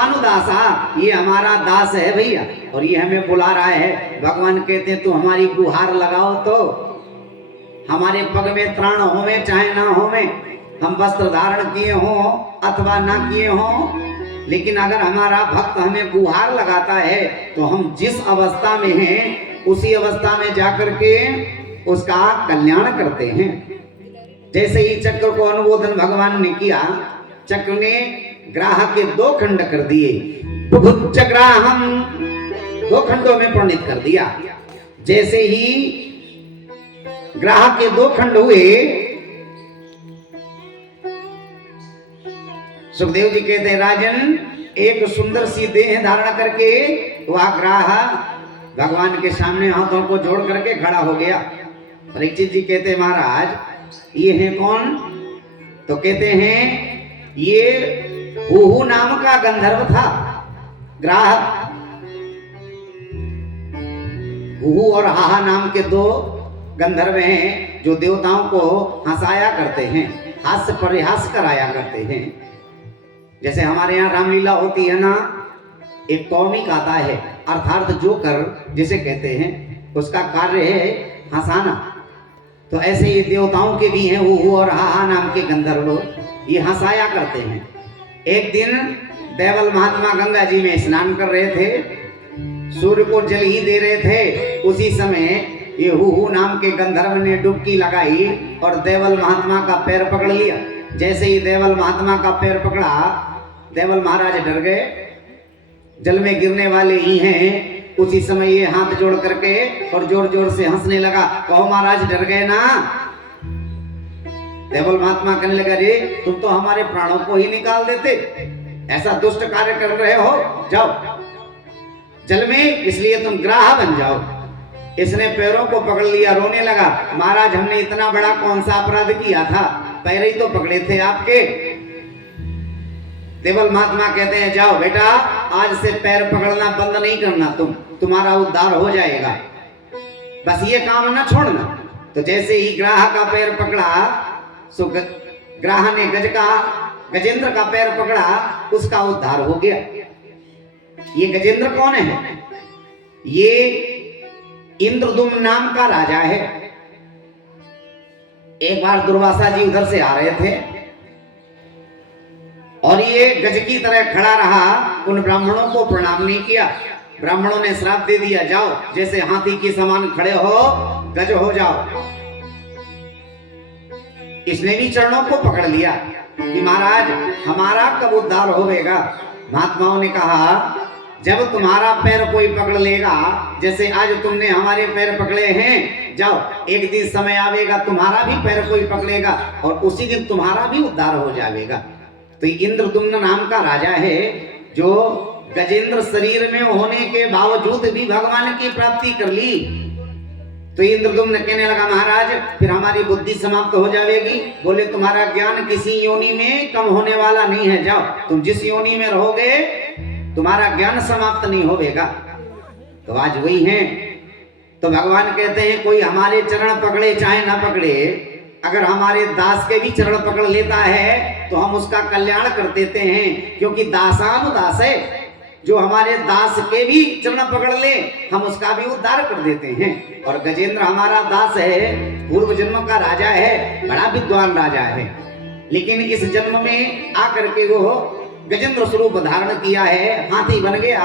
दासानुदासा, ये हमारा दास है भैया और ये हमें बुला रहा है। भगवान कहते हैं तू हमारी गुहार लगाओ तो हमारे पग में त्राण होवे चाहे ना होवे, हम वस्त्र धारण किए हों अथवा ना किए हों, लेकिन अगर हमारा भक्त हमें गुहार लगाता है तो हम जिस अवस्था में हैं उसी अवस्था में जाकर के उसका कल्याण करते हैं। जैसे ही चक्र को अनुमोदन भगवान ने किया, चक्र ने ग्राह के 2 खंड कर दिए, चक्राहम 2 खंडों में परिणित कर दिया। जैसे ही ग्राह के 2 खंड हुए, सुखदेव जी कहते हैं राजन एक सुंदर सी देह धारण करके वह ग्राह भगवान के सामने हाथों को जोड़ करके खड़ा हो गया। परीक्षित जी कहते महाराज ये है कौन? तो कहते हैं ये हुहु नाम का गंधर्व था। ग्राह हुहु और हाहा नाम के 2 गंधर्व हैं जो देवताओं को हंसाया करते हैं, हास्य परिहास कराया करते हैं। जैसे हमारे यहाँ रामलीला होती है ना, एक कॉमिक आता है अर्थात जोकर जिसे कहते हैं, उसका कार्य है हंसाना। तो ऐसे ये देवताओं के भी हैं हुहु और हाहा नाम के गंधर्व, ये हंसाया करते हैं। एक दिन देवल महात्मा गंगा जी में स्नान कर रहे थे, सूर्य को जल ही दे रहे थे, उसी समय ये हुहु नाम के गंधर्व ने डुबकी लगाई और देवल महात्मा का पैर पकड़ लिया। जैसे ही देवल महात्मा का पैर पकड़ा, देवल महाराज डर गए, जल में गिरने वाले ही हैं। उसी समय ये हाथ जोड़ करके और जोर जोर से हंसने लगा, कहो महाराज डर गए ना? देवल महात्मा कहने लगा रे तुम तो हमारे प्राणों को ही निकाल देते, ऐसा दुष्ट कार्य कर रहे हो, जाओ जल में, इसलिए तुम ग्राह बन जाओ। इसने पैरों को पकड़ लिया, रोने लगा, महाराज हमने इतना बड़ा कौन सा अपराध किया था, पैर ही तो पकड़े थे आपके। देवल महात्मा कहते हैं जाओ बेटा आज से पैर पकड़ना बंद नहीं करना, तुम्हारा उद्धार हो जाएगा, बस ये काम ना छोड़ना। तो जैसे ही ग्राह का पैर पकड़ा, सो ग्राह ने गजेंद्र का पैर पकड़ा, उसका उद्धार हो गया। ये गजेंद्र कौन है? ये इंद्रदुम्न नाम का राजा है। एक बार दुर्वासा जी उधर से आ रहे थे और ये गज की तरह खड़ा रहा, उन ब्राह्मणों को प्रणाम नहीं किया। ब्राह्मणों ने श्राप दे दिया, जाओ जैसे हाथी के समान खड़े हो, गज हो जाओ। इसने भी चरणों को पकड़ लिया कि महाराज हमारा कब उद्धार होगा। महात्माओं ने कहा जब तुम्हारा पैर कोई पकड़ लेगा, जैसे आज तुमने हमारे पैर पकड़े हैं, जाओ एक दिन समय आवेगा तुम्हारा भी पैर कोई पकड़ेगा और उसी दिन तुम्हारा भी उद्धार हो जाएगा। तो इंद्रदुम्न नाम का राजा है जो गजेंद्र शरीर में होने के बावजूद भी भगवान की प्राप्ति कर ली। तो इंद्रदुम्न कहने लगा महाराज फिर हमारी बुद्धि समाप्त हो जाएगी। बोले तुम्हारा ज्ञान किसी योनि में कम होने वाला नहीं है, जाओ तुम जिस योनि में रहोगे तुम्हारा ज्ञान समाप्त नहीं होगा। तो आज वही है। तो भगवान कहते हैं कोई हमारे चरण पकड़े चाहे ना पकड़े, अगर हमारे दास के भी चरण पकड़ लेता है तो हम उसका कल्याण कर देते हैं, क्योंकि दासानुदास है। जो हमारे दास के भी चरण पकड़ ले हम उसका भी उद्धार कर देते हैं। और गजेंद्र हमारा दास है, पूर्व जन्म का राजा है, बड़ा विद्वान राजा है, लेकिन इस जन्म में आकर के वो गजेंद्र स्वरूप धारण किया है, हाथी बन गया।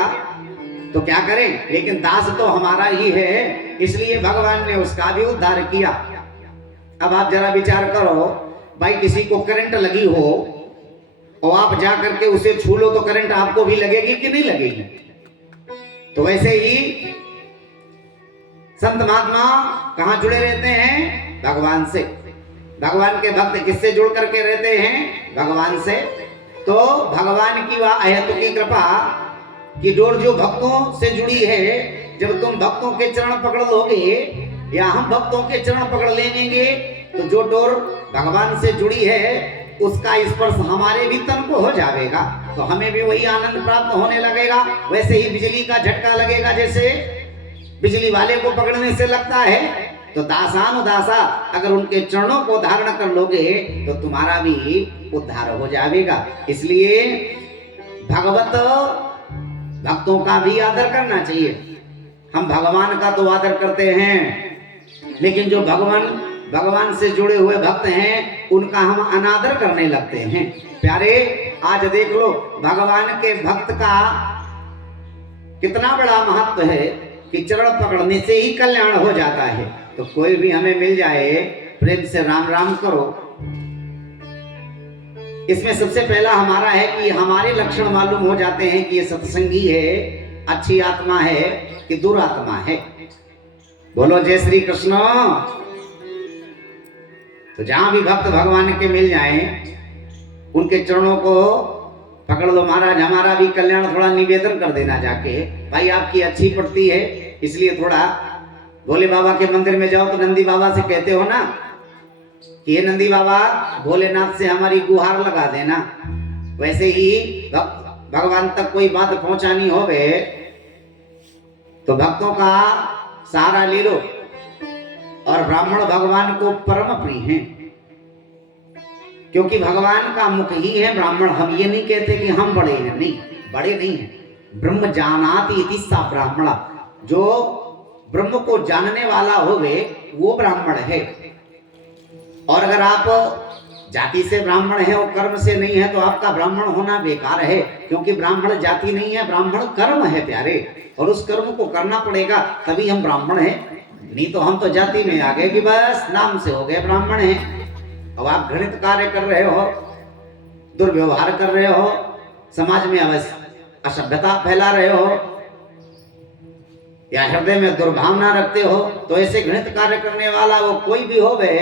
तो क्या करें, लेकिन दास तो हमारा ही है, इसलिए भगवान ने उसका भी उद्धार किया। अब आप जरा विचार करो, भाई किसी को करंट लगी हो और आप जा करके उसे छू लो तो करंट आपको भी लगेगी कि नहीं लगेगी? तो वैसे ही संत महात्मा कहां जुड़े रहते हैं? भगवान से। भगवान के भक्त किससे जुड़ करके रहते हैं? भगवान से। तो भगवान की वह अहेतुकी कृपा की डोर जो भक्तों से जुड़ी है, जब तुम भक्तों के चरण पकड़ लोगे या हम भक्तों के चरण पकड़ लेंगे तो जो डोर भगवान से जुड़ी है उसका स्पर्श हमारे भी तन को हो जाएगा, तो हमें भी वही आनंद प्राप्त होने लगेगा। वैसे ही बिजली का झटका लगेगा, जैसे बिजली वाले को पकड़ने से लगता है। तो दासानुदासा अगर उनके चरणों को धारण कर लोगे तो तुम्हारा भी उद्धार हो जाएगा। इसलिए भगवत भक्तों का भी आदर करना चाहिए। हम भगवान का तो आदर करते हैं, लेकिन जो भगवान से जुड़े हुए भक्त हैं उनका हम अनादर करने लगते हैं। प्यारे, आज देख लो भगवान के भक्त का कितना बड़ा महत्व है कि चरण पकड़ने से ही कल्याण हो जाता है। तो कोई भी हमें मिल जाए, प्रेम से राम राम करो। इसमें सबसे पहला हमारा है कि हमारे लक्षण मालूम हो जाते हैं कि ये सत्संगी है, अच्छी आत्मा है कि दुरात्मा है। बोलो जय श्री कृष्ण। तो जहां भी भक्त भगवान के मिल जाएं, उनके चरणों को पकड़ लो। महाराज हमारा भी कल्याण, थोड़ा निवेदन कर देना जाके, भाई आपकी अच्छी पड़ती है, इसलिए थोड़ा भोले बाबा के मंदिर में जाओ तो नंदी बाबा से कहते हो ना कि ये नंदी बाबा भोलेनाथ से हमारी गुहार लगा देना। वैसे ही भगवान तक कोई बात पहुंचानी हो गए तो भक्तों का सहारा ले लो। और ब्राह्मण भगवान को परम प्रिय हैं, क्योंकि भगवान का मुख ही है ब्राह्मण। हम ये नहीं कहते कि हम बड़े हैं, नहीं, बड़े नहीं हैं। ब्रह्म जानाति इति सा ब्राह्मण, जो ब्रह्म को जानने वाला होवे वो ब्राह्मण है। और अगर आप जाति से ब्राह्मण है और कर्म से नहीं है तो आपका ब्राह्मण होना बेकार है, क्योंकि ब्राह्मण जाति नहीं है, ब्राह्मण कर्म है प्यारे। और उस कर्म को करना पड़ेगा तभी हम ब्राह्मण हैं, नहीं तो हम तो जाति में आ गए कि बस नाम से हो गए ब्राह्मण हैं। अब आप घृणित कार्य कर रहे हो, दुर्व्यवहार कर रहे हो, समाज में असभ्यता फैला रहे हो या हृदय में दुर्भावना रखते हो, तो ऐसे घृणित कार्य करने वाला वो कोई भी हो गए,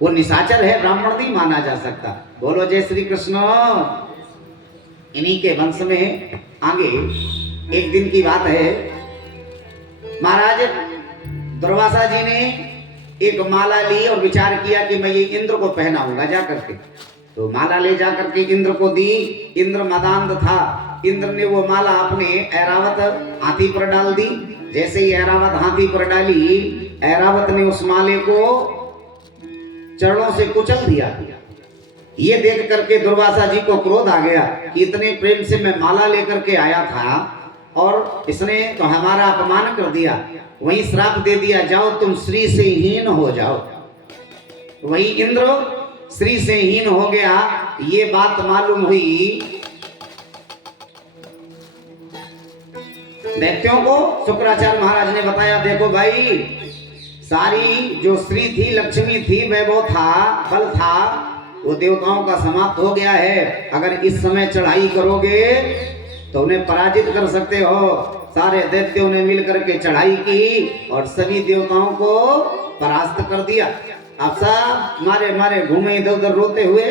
वो निशाचर है, ब्राह्मण नहीं माना जा सकता। बोलो जय श्री कृष्ण। इन्हीं के वंश में आगे एक दिन की बात है, महाराज दुर्वासा जी ने एक माला ली और विचार किया कि मैं ये इंद्र को पहनाऊंगा जाकर के। तो माला ले जाकर के इंद्र को दी। इंद्र मदांध था, इंद्र ने वो माला अपने ऐरावत हाथी पर डाल दी। जैसे ही ऐरावत हाथी पर डाली, ऐरावत ने उस माले को चरणों से कुचल दिया। ये देख करके दुर्वासा जी को क्रोध आ गया कि इतने प्रेम से मैं माला लेकर के आया था और इसने तो हमारा अपमान कर दिया। वही श्राप दे दिया, जाओ तुम श्री से हीन हो जाओ। वही इंद्र श्री से हीन हो गया। ये बात मालूम हुई दैत्यों को। शुक्राचार्य महाराज ने बताया, देखो भाई, सारी जो स्त्री थी, लक्ष्मी थी, वैभव था, बल था, वो देवताओं का समाप्त हो गया है। अगर इस समय चढ़ाई करोगे तो उन्हें पराजित कर सकते हो। सारे दैत्यों ने मिलकर के चढ़ाई की और सभी देवताओं को परास्त कर दिया। अब सब मारे मारे घूमे इधर उधर रोते हुए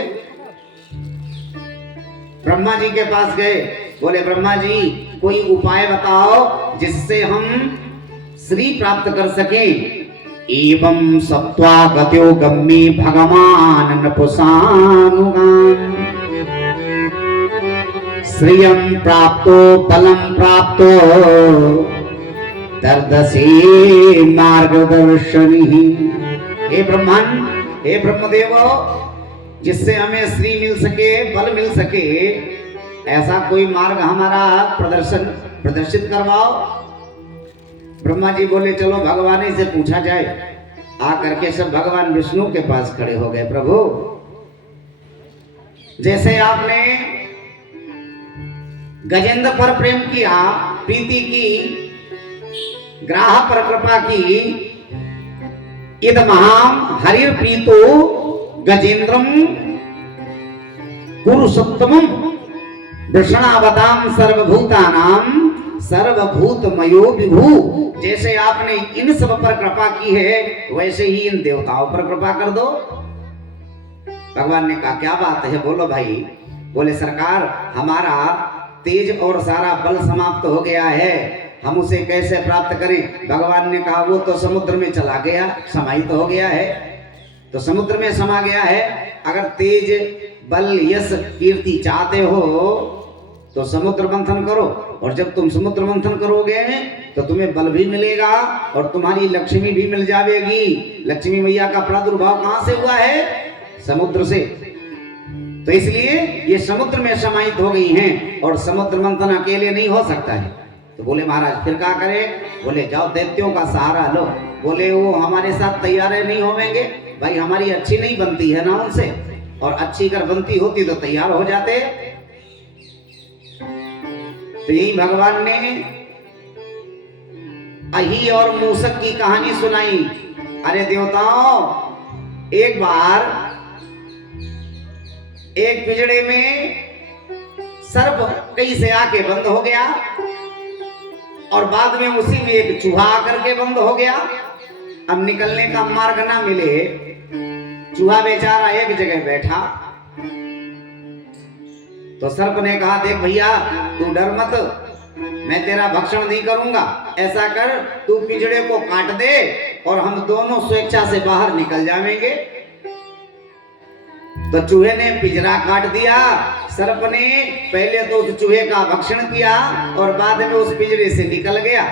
ब्रह्मा जी के पास गए। बोले ब्रह्मा जी, कोई उपाय बताओ जिससे हम श्री प्राप्त कर सके। एवं सत्वा गत्यो गम्मी भगवान नपुंसानुगान् श्रियं प्राप्तो बलं प्राप्तो दर्दसे मार्गदर्शनी। हे ब्रह्मन, हे ब्रह्मदेव, जिससे हमें श्री मिल सके, बल मिल सके, ऐसा कोई मार्ग हमारा प्रदर्शित करवाओ। ब्रह्मा जी बोले चलो भगवान ही से पूछा जाए। आकर के सब भगवान विष्णु के पास खड़े हो गए। प्रभु, जैसे आपने गजेंद्र पर प्रेम किया, प्रीति की, ग्राह पर कृपा की, इदमहाम हरिर प्रीतो गजेंद्रम पुरुषोत्तमम वृषणावताम सर्वभूतानाम सर्वभूतमयो विभू। जैसे आपने इन सब पर कृपा की है, वैसे ही इन देवताओं पर कृपा कर दो। भगवान ने कहा क्या बात है, बोलो भाई। बोले सरकार, हमारा तेज और सारा बल समाप्त हो गया है, हम उसे कैसे प्राप्त करें। भगवान ने कहा वो तो समुद्र में चला गया, समाहित हो गया है, तो समुद्र में समा गया है। अगर तेज बल यश कीर्ति चाहते हो तो समुद्र मंथन करो, और जब तुम समुद्र मंथन करोगे तो तुम्हें बल भी मिलेगा और तुम्हारी लक्ष्मी भी मिल जाएगी। लक्ष्मी मैया का प्रादुर्भाव कहां से हुआ है? समुद्र से। तो इसलिए ये समुद्र में समाहित हो गई हैं और समुद्र मंथन अकेले नहीं हो सकता है। तो बोले महाराज फिर क्या करें? बोले जाओ दैत्यों का सहारा लो। बोले वो हमारे साथ तैयार नहीं होंगे भाई, हमारी अच्छी नहीं बनती है ना उनसे, और अच्छी अगर बनती होती तो तैयार हो जाते। तो यही भगवान ने अही और मूसक की कहानी सुनाई। अरे देवताओं, एक बार एक पिंजड़े में सर्प कहीं से आके बंद हो गया और बाद में उसी में एक चूहा आकर के बंद हो गया। अब निकलने का मार्ग ना मिले, चूहा बेचारा एक जगह बैठा। तो सर्प ने कहा देख भैया तू डर मत, मैं तेरा भक्षण नहीं करूंगा। ऐसा कर तू पिंजड़े को काट दे और हम दोनों स्वेच्छा से बाहर निकल जाएंगे। तो चूहे ने पिंजरा काट दिया। सर्प ने पहले तो उस चूहे का भक्षण किया और बाद में उस पिंजरे से निकल गया।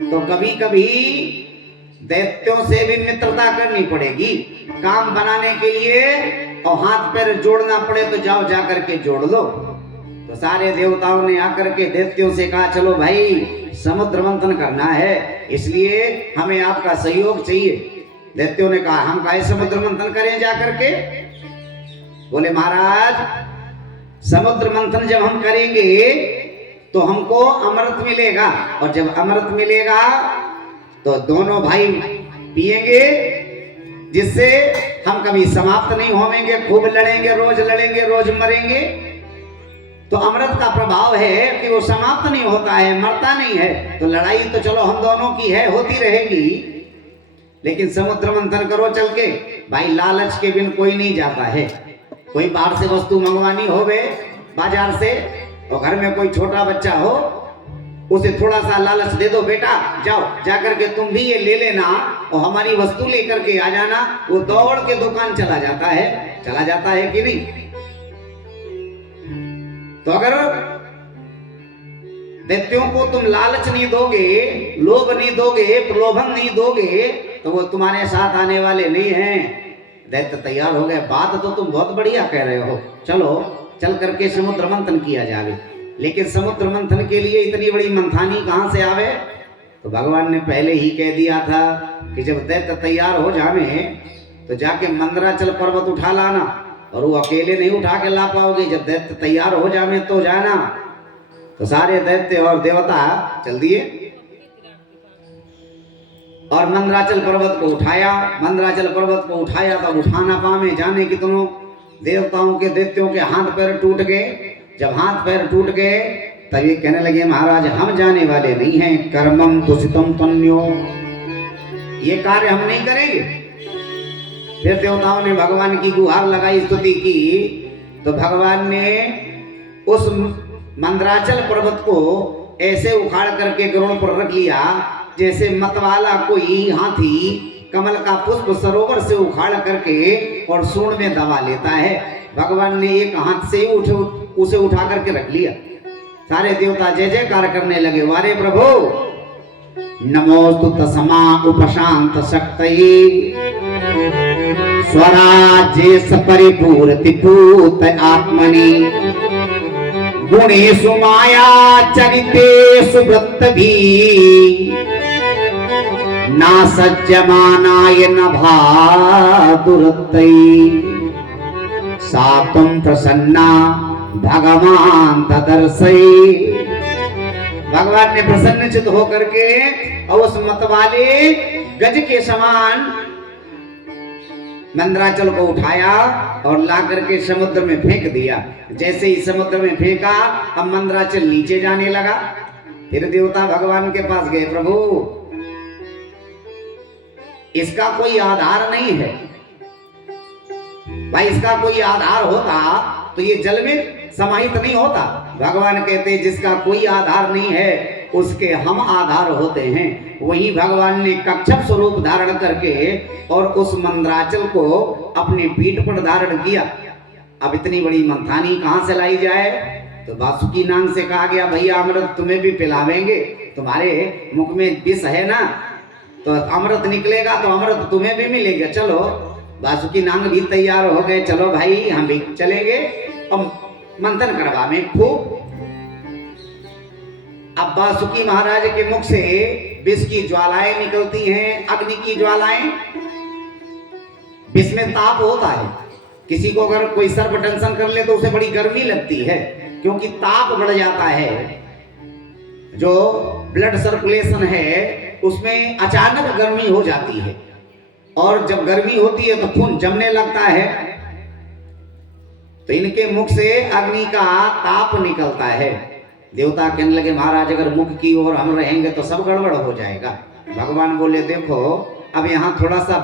तो कभी कभी दैत्यों से भी मित्रता करनी पड़ेगी काम बनाने के लिए, और हाथ पैर जोड़ना पड़े तो जाओ जाकर के जोड़ लो। तो सारे देवताओं ने आकर के दैत्यों से कहा चलो भाई समुद्र मंथन करना है, इसलिए हमें आपका सहयोग चाहिए। दैत्यों ने कहा हम काहे समुद्र मंथन करें जाकर के? बोले महाराज समुद्र मंथन जब हम करेंगे तो हमको अमृत मिलेगा, और जब अमृत मिलेगा तो दोनों भाई पिएंगे, जिससे हम कभी समाप्त नहीं होंगे, खूब लड़ेंगे, रोज मरेंगे। तो अमृत का प्रभाव है कि वो समाप्त नहीं होता है, मरता नहीं है। तो लड़ाई तो चलो हम दोनों की है, होती रहेगी, लेकिन समुद्र मंथन करो चल के भाई। लालच के बिन कोई नहीं जाता है। कोई बाहर से वस्तु मंगवानी हो बाजार से, और घर में कोई छोटा बच्चा हो, उसे थोड़ा सा लालच दे दो, बेटा जाओ जाकर के तुम भी ये ले लेना और हमारी वस्तु लेकर के आ जाना। वो दौड़ के दुकान चला जाता है कि नहीं? तो अगर दैत्यों को तुम लालच नहीं दोगे, लोभ नहीं दोगे, प्रलोभन नहीं दोगे, तो वो तुम्हारे साथ आने वाले नहीं हैं। दैत्य तैयार हो गए। बात तो तुम बहुत बढ़िया कह रहे हो, चलो चल करके समुद्र मंथन किया जावे। लेकिन समुद्र मंथन के लिए इतनी बड़ी मंथानी कहां से आवे? तो भगवान ने पहले ही कह दिया था कि जब दैत्य तैयार हो जावे तो जाके मंदराचल पर्वत उठा लाना, और वो अकेले नहीं उठा के ला पाओगे। जब दैत्य तैयार हो जावे तो जाना। तो सारे दैत्य और देवता चल दिए और मंदराचल पर्वत को उठाया। मंदराचल पर्वत को उठाया तो उठाना पावे जाने कितनों देवताओं के दैत्यों के हाथ पैर टूट गए। जब हाथ पैर टूट गए तब ये कहने लगे महाराज हम जाने वाले नहीं हैं, कर्मम तुसितम तन्यो, ये कार्य हम नहीं करेंगे। फिर देवताओं ने भगवान की गुहार लगाई, स्तुति की। तो भगवान ने उस मंदराचल पर्वत को ऐसे उखाड़ करके गरुड़ पर रख लिया जैसे मतवाला कोई हाथी कमल का पुष्प सरोवर से उखाड़ करके और सूंड में दबा लेता है। भगवान ने एक हाथ से उसे उठा करके रख लिया। सारे देवता जय जयकार करने लगे, वारे प्रभु नमोस्तु तस्मा उपशांत शक्तये स्वराज्ये सपरिपूर्ति भूत आत्मनि गुणेषु माया चरितेषु वृत्तभी ना सज्जमानाय न भादुरत्तै सात्वं प्रसन्ना भगवान तदर्शय। भगवान ने प्रसन्नचित होकर के और उस मतवाले गज के समान मंदराचल को उठाया और ला करके समुद्र में फेंक दिया। जैसे ही समुद्र में फेंका अब मंदराचल नीचे जाने लगा। फिर देवता भगवान के पास गए, प्रभु इसका कोई आधार नहीं है भाई, इसका कोई आधार होता तो ये जल में समाहित नहीं होता। भगवान कहते जिसका कोई आधार नहीं है उसके हम आधार होते हैं। वही भगवान ने कच्छप स्वरूप धारण करके और उस मंदराचल को अपने पीठ पर धारण किया। अब इतनी बड़ी मंथानी कहां से लाई जाए? तो वासुकी नाग से कहा गया भैया अमृत तुम्हें भी पिलावेंगे, तुम्हारे मुख में विष है ना, तो अमृत निकलेगा तो अमृत तुम्हें भी मिलेगा, चलो। वासुकी नाग भी तैयार हो गए, चलो भाई हम भी चलेंगे और मंथन करवा में खूब। अब वासुकी महाराज के मुख से विष की ज्वालाएं निकलती हैं, अग्नि की ज्वालाएं। विष में ताप होता है, किसी को अगर कोई सर्प टेंशन कर ले तो उसे बड़ी गर्मी लगती है, क्योंकि ताप बढ़ जाता है। जो ब्लड सर्कुलेशन है उसमें अचानक गर्मी हो जाती है, और जब गर्मी होती है तो खून जमने लगता है। तो इनके मुख से अग्नि का ताप निकलता है। देवता कहने लगे महाराज अगर मुख की ओर हम रहेंगे तो सब गड़बड़ हो जाएगा। भगवान बोले देखो अब यहाँ थोड़ा सा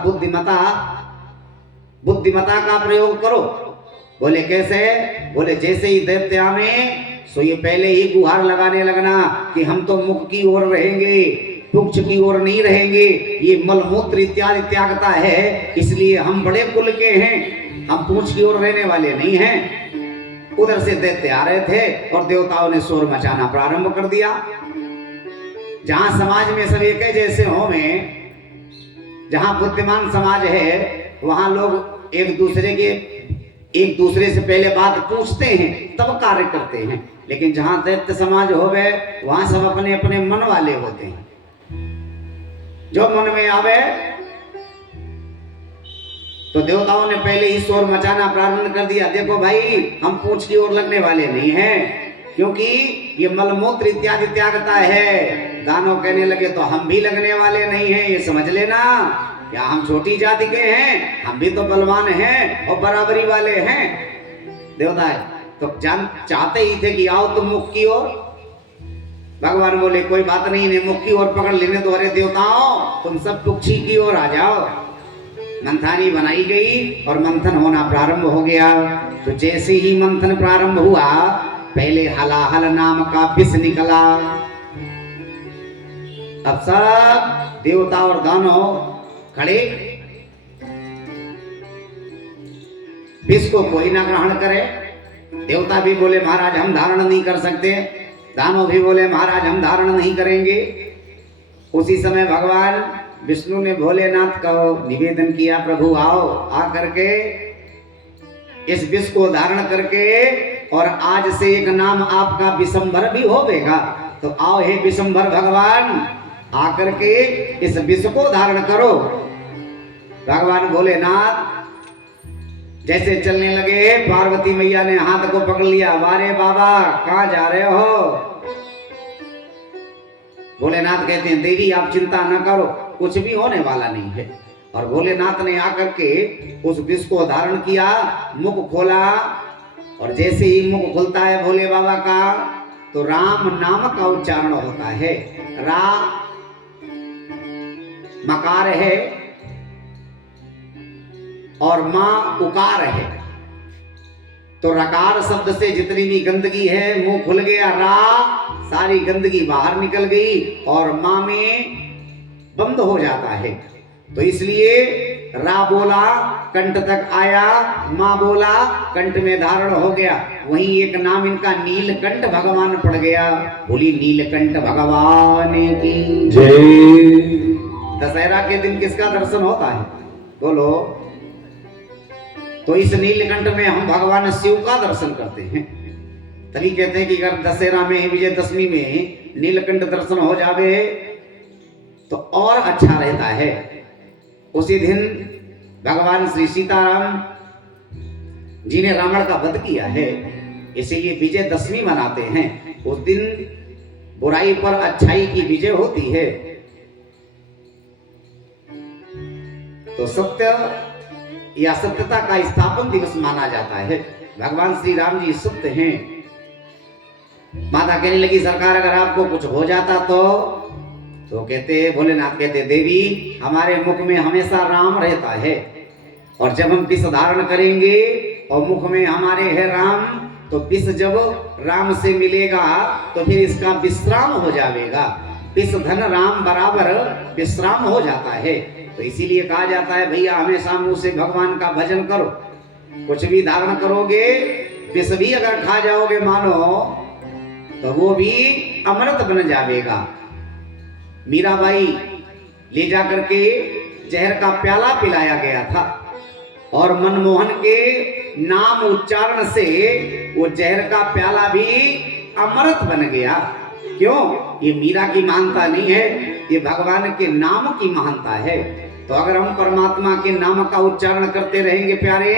बुद्धिमता का प्रयोग करो। बोले कैसे? बोले जैसे ही दैत्य में सो ये पहले ही गुहार लगाने लगना कि हम तो मुख की ओर रहेंगे, पुक्ष की ओर नहीं रहेंगे। ये मलमूत्र इत्यादि त्यागता है, इसलिए हम बड़े कुल के हैं, हम पूंछ की ओर रहने वाले नहीं हैं। उधर से दैत्य आ रहे थे और देवताओं ने शोर मचाना प्रारंभ कर दिया। जहां समाज में सब एक जैसे हो में, जहां बुद्धिमान समाज है वहां लोग एक दूसरे से पहले बात पूछते हैं तब कार्य करते हैं। लेकिन जहां दैत्य समाज हो गए वहां सब अपने अपने मन वाले होते हैं, जो मन में आवे। तो देवताओं ने पहले ही शोर मचाना प्रारंभ कर दिया, देखो भाई हम पूंछ की ओर लगने वाले नहीं हैं, क्योंकि ये मलमूत्र इत्यादि त्यागता है। दानव कहने लगे तो हम भी लगने वाले नहीं हैं, ये समझ लेना। क्या हम छोटी जाति के हैं? हम भी तो बलवान हैं और बराबरी वाले हैं। देवता तो चाहते ही थे कि आओ तुम मुख की ओर। भगवान बोले कोई बात नहीं, इन्हें मुख की ओर पकड़ लेने दो। अरे देवताओं तुम सब पुक्षी की ओर आ जाओ। मंथानी बनाई गई और मंथन होना प्रारंभ हो गया। तो जैसे ही मंथन प्रारंभ हुआ पहले हलाहल नाम का विष निकला। अब सब देवता और दानव खड़े, विष को कोई ना ग्रहण करे। देवता भी बोले महाराज हम धारण नहीं कर सकते, दानव भी बोले महाराज हम धारण नहीं करेंगे। उसी समय भगवान विष्णु ने भोलेनाथ को निवेदन किया, प्रभु आओ, आ करके इस विष को धारण करके, और आज से एक नाम आपका विशंभर भी होवेगा। तो आओ हे विशंभर भगवान, आकर के इस विष को धारण करो। भगवान भोलेनाथ जैसे चलने लगे, पार्वती मैया ने हाथ को पकड़ लिया, वारे बाबा कहाँ जा रहे हो? भोलेनाथ कहते हैं देवी आप चिंता न करो, कुछ भी होने वाला नहीं है। और भोलेनाथ ने आकर के उस विष को धारण किया, मुख खोला, और जैसे ही मुख खुलता है भोले बाबा का तो राम नाम का उच्चारण होता है। रा मकार है और मां उकार है। तो रकार शब्द से जितनी भी गंदगी है मुंह खुल गया, रा सारी गंदगी बाहर निकल गई और मां में बंद हो जाता है। तो इसलिए रा बोला कंठ तक आया, मां बोला कंठ में धारण हो गया। वहीं एक नाम इनका नीलकंठ भगवान पड़ गया। बोली नीलकंठ भगवान की जय। दशहरा के दिन किसका दर्शन होता है बोलो? तो इस नीलकंठ में हम भगवान शिव का दर्शन करते हैं। तभी कहते हैं कि अगर दशहरा में विजयदशमी में नीलकंठ दर्शन हो जावे तो और अच्छा रहता है। उसी दिन भगवान श्री सीताराम जी ने रावण का वध किया है, इसीलिए विजयदशमी मनाते हैं। उस दिन बुराई पर अच्छाई की विजय होती है। तो सत्य या सत्यता का स्थापन दिवस माना जाता है। भगवान श्री राम जी सत्य हैं। माता कहने लगी सरकार अगर आपको कुछ हो जाता तो कहते भोलेनाथ कहते देवी हमारे मुख में हमेशा राम रहता है, और जब हम विष धारण करेंगे और मुख में हमारे है राम, तो विष जब राम से मिलेगा तो फिर इसका विश्राम हो जाएगा। विष धन राम बराबर विश्राम हो जाता है। तो इसीलिए कहा जाता है भैया हमेशा मुंह से भगवान का भजन करो। कुछ भी धारण करोगे, विष भी अगर खा जाओगे मानो तो वो भी अमृत बन जाएगा। मीराबाई ले जा करके जहर का प्याला पिलाया गया था। और मनमोहन के नाम उच्चारण से वो जहर का प्याला भी अमृत बन गया। क्यों? ये मीरा की महानता नहीं है, ये भगवान के नाम की महानता है। तो अगर हम परमात्मा के नाम का उच्चारण करते रहेंगे प्यारे,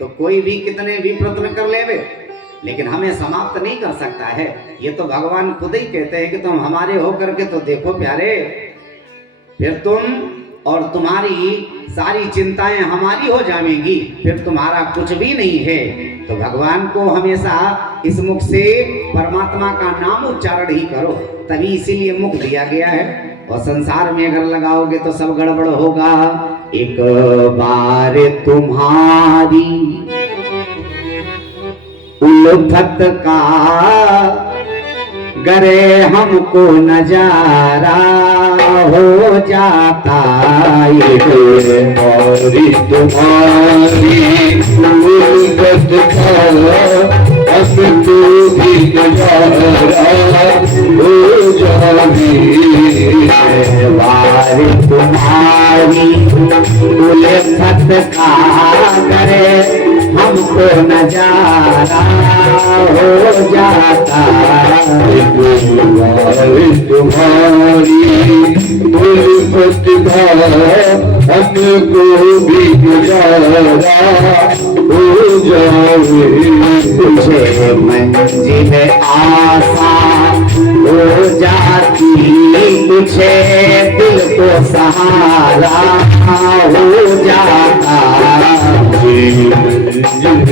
तो कोई भी कितने भी प्रयत्न कर लेवे, लेकिन हमें समाप्त नहीं कर सकता है। ये तो भगवान खुद ही कहते हैं कि तुम हमारे होकर के तो देखो प्यारे, फिर तुम और तुम्हारी सारी चिंताएं हमारी हो जाएंगी, फिर तुम्हारा कुछ भी नहीं है। तो भगवान को हमेशा इस मुख से परमात्मा का नाम उच्चारण ही करो, तभी इसीलिए मुख दिया गया है। और संसार में अगर लगाओगे तो सब गड़बड़ होगा। एक बार तुम्हारी उल्फत का गरे हमको नजारा हो जाता, एक बारी तुम्हारी उल्फत का हमको भी नजारा हो जाए, बार तुम्हारी उल्फत का करे हमको नजारा हो जाता, तुम्हारी उल्फत का हमको भी नजारा हो जाए, तुझे मंजिल आसा हो जाती, तुझे दिल को सहारा हो जाता,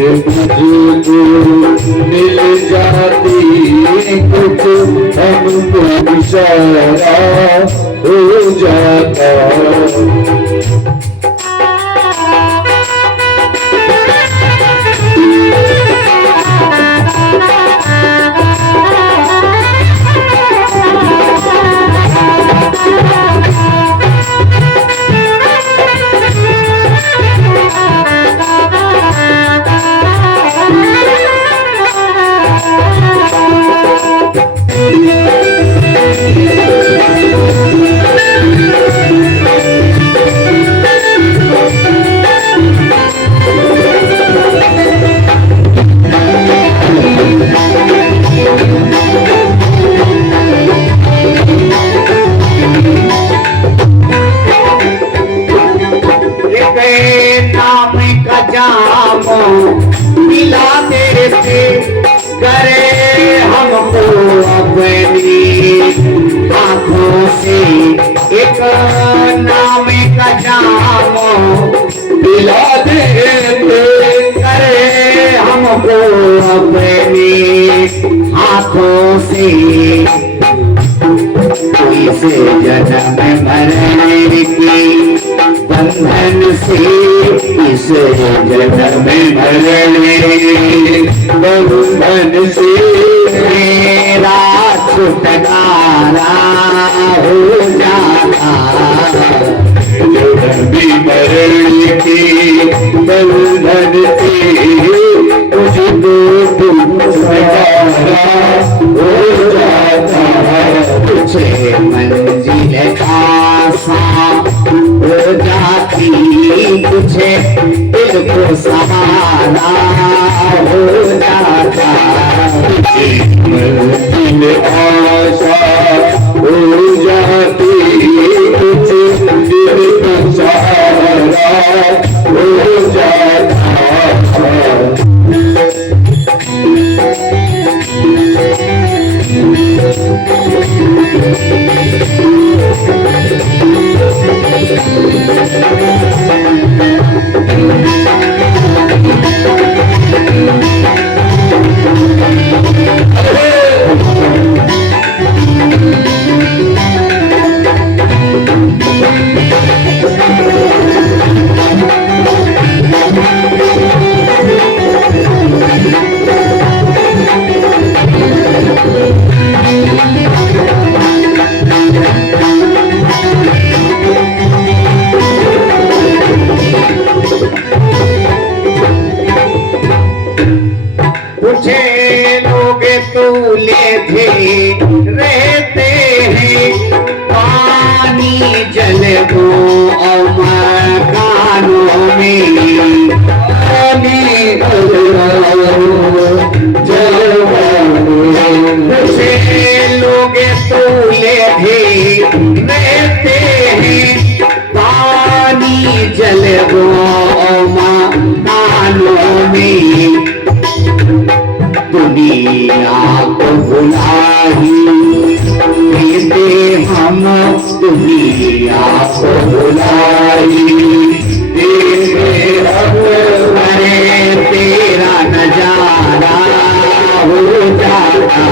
तुझको मिल जाती कुछ हमको इशारा हो जाता। हाथों से इसे जन्म मरने की बंधन से, इस जन्म मरने बंधन से मेरा छुटकारा हो जाता, जन्म मरने की बंधन से मुझको तुम सहारा हो जाता, तुझे मंजिल आसा हो जाती, तुझे दिल को सहारा हो जाता, तुझे मंजिल आसा हो जाती, तुझे दिल को सहारा हो जाता। रहते हैं पानी जल को और मकानों में, लोग तूले भी रहते हैं पानी जल मानों में दुनिया को भुलाई हम दुनिया को भुलाई अरे तेरा नजारा हो जाता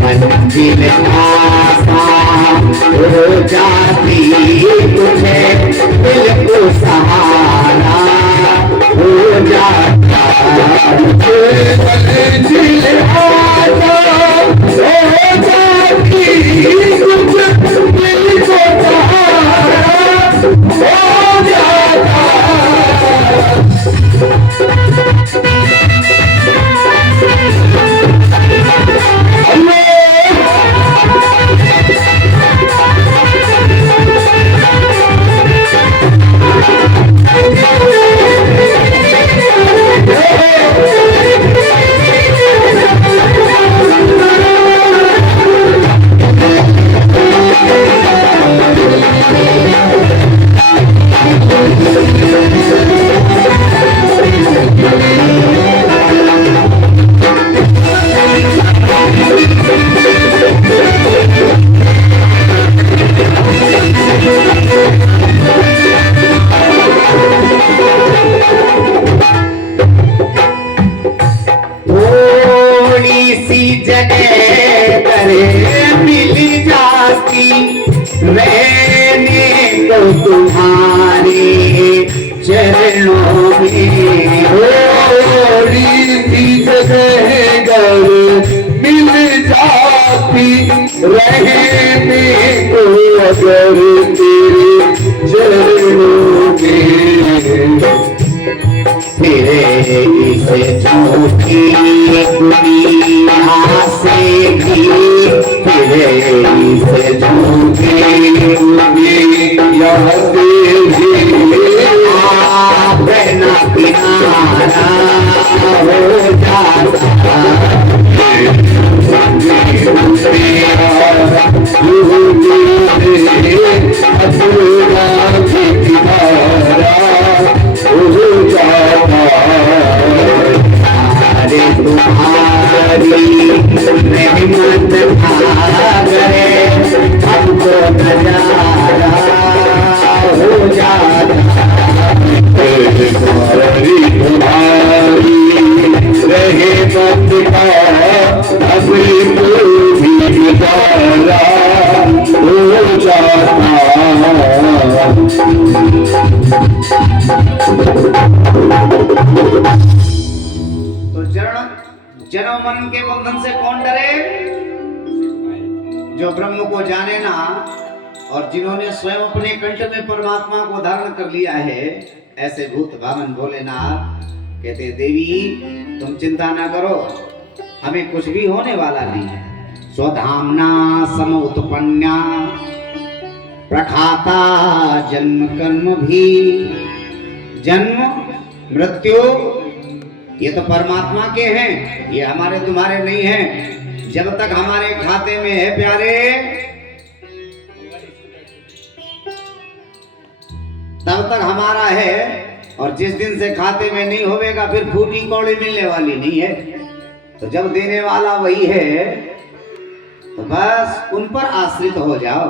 मंजिल आसान हो जाती तुझे दिल को सहारा हो जाता मंजिल आसान हो जाती तुझे दिल को सहारा हो जाता रहने को तुम्हारे चरणों में थोड़ी सी जगह घर मिल जाती रहने को अगर तेरे चरणों में तेरे इसे झूठी दुनिया से भी तेरे इसे झूठी दुनिया से भी अपना किनारा हो जाता तुम्हारी मेहनत भाग है हमको नजारा हो जाता तुम्हारी रहे मत अपनी भी गुजारा हो जाता जन्म मरण के बंधन से कौन डरे? जो ब्रह्म को जाने ना और जिन्होंने स्वयं अपने कंठ में परमात्मा को धारण कर लिया है, ऐसे भूत भावन भोलेनाथ कहते देवी तुम चिंता ना करो, हमें कुछ भी होने वाला नहीं है। स्वधामना समुत्पन्ना प्रखाता जन्म कर्म भी, जन्म मृत्यु ये तो परमात्मा के हैं, ये हमारे तुम्हारे नहीं हैं। जब तक हमारे खाते में है प्यारे तब तक हमारा है, और जिस दिन से खाते में नहीं होवेगा फिर फूटी कौड़ी मिलने वाली नहीं है। तो जब देने वाला वही है तो बस उन पर आश्रित हो जाओ।